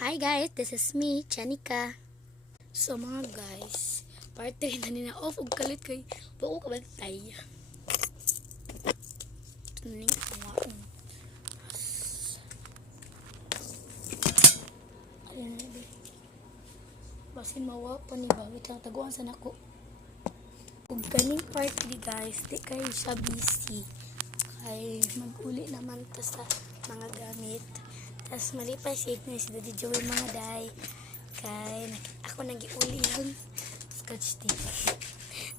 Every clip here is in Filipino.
Hi guys, this is me, Chanika. So mga guys, part 3 na nina off og kalit kay buo ka bantay. Tuning ang Ayun na be. Basin mawa pa ni bagit lang taguan sa nako. Ug kaning part di guys, di kay siya busy. Kay mag-uli naman ta sa mga gamit. Tas malipay signal si Daddy Joey mga day. Kay ako nag-iuli yung scotch tape.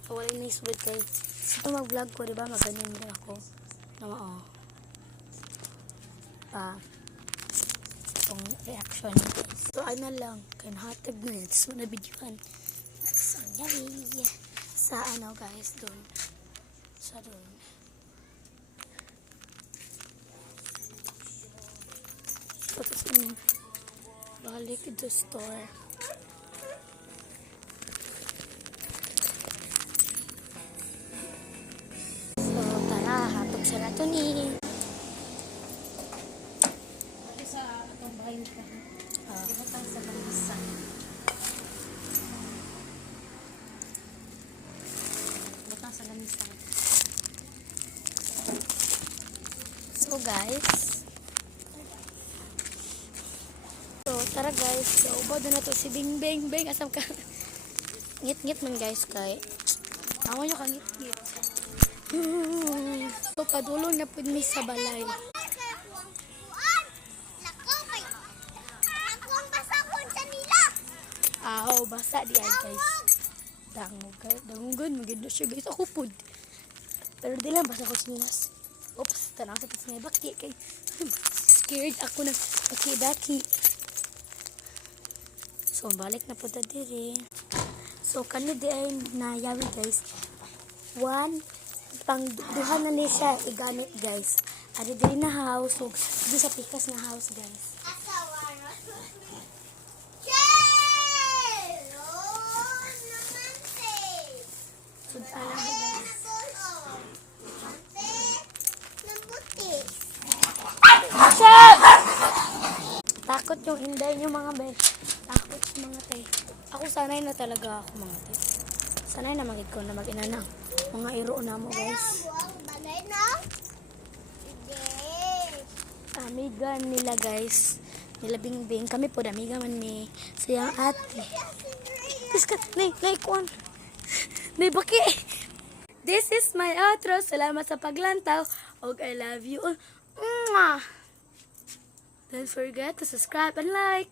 Nawala na yung subad kay ito mag-vlog ko, diba? Maganin din ako. Oo. Itong reaction. So, ano lang. Kaya nahatag na yun. So, na-videoan. So, yay! Sa ano guys, dun. Sa dun. So, tapos balik to store. So, tara, hatog sa nato ni. Ito sa atong bahay ka. Ibutang sa lamisa. Ibutang sa lamisa. So, guys. So, tara guys. So, ubod na to si Bing Bing. Bing, asam ka? Ngit-ngit man guys kay. Ako nyo ka ngit-ngit. So, padulong na po mi sa balay. Aw, basa di ay guys. Dangugan, maganda siya guys. Ako po. Pero di lang basa ko sinas. Oops, tanang sa pisnay baki kay. Scared ako na baki-baki. So, balik na po ta diri. So, kani di ay nayawi guys. Pang duha na ni siya igamit guys. Ari diri na house. So, di sa pikas na house guys. So, alam mo guys. Takot yung inday nyo mga be. Takot yung mga te. Ako sanay na talaga ako mga te. Sanay na magid ko na mag-inanang. Mga iro na mo guys. Amiga nila guys. Nila Bing Bing. Kami po amiga man ni sayang ate. Tapos ka, naikuan. Baki. This is my outro. Salamat sa paglantaw. Og I love you. Mwah! Don't forget to subscribe and like.